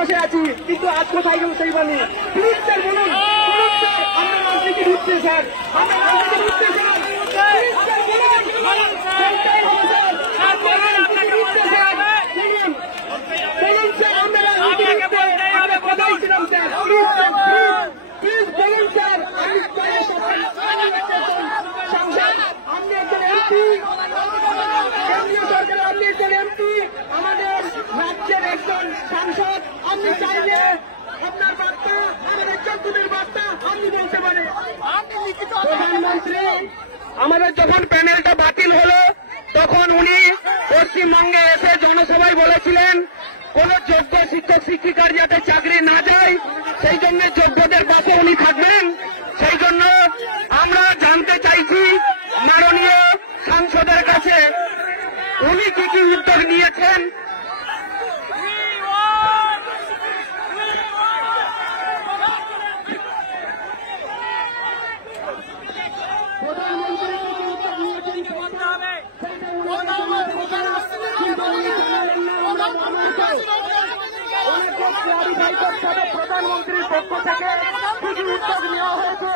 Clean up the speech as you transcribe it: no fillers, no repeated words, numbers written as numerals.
বসে আছি, কিন্তু আজ কোথায় গেল সেই বলি। প্লিজ স্যার বলুন, আমরা রাজনীতি ঢুকছে স্যার, আমরা রাজনীতি ঢুকছে স্যার, প্লিজ স্যার বলুন, কোনটাই হবে স্যার, আমরা রাজনীতি ঢুকছে স্যার, বলুন বলুন স্যার, আমরা রাজনীতি ঢুকছে, আমরা কোথায় ছিলাম স্যার, প্লিজ স্যার, প্লিজ বলুন স্যার, আমি সংসদ, আপনি একজন এমপি, কেন্দ্রীয় সরকারের আপনি একজন এমপি, আমাদের রাজ্যের একজন সাংসদ, আপনি চাইলে আপনার বার্তা, আমাদের চৌধুরীর বার্তা আপনি বলতে পারেন। প্রধানমন্ত্রী আমাদের যখন প্যানেলটা বাতিল হলো তখন উনি পশ্চিমবঙ্গে এসে জনসভায় বলেছিলেন কোন যোগ্য শিক্ষক শিক্ষিকার যাতে চাকরি না যায়, সেই জন্য যোগ্যদের পাশে উনি থাকবেন। সেই জন্য আমরা জানতে চাইছি মাননীয় সাংসদের কাছে উনি কি কি উদ্যোগ নিয়েছেন। প্রধানমন্ত্রীর পক্ষ থেকে কি উদ্যোগ নেওয়া হয়েছে।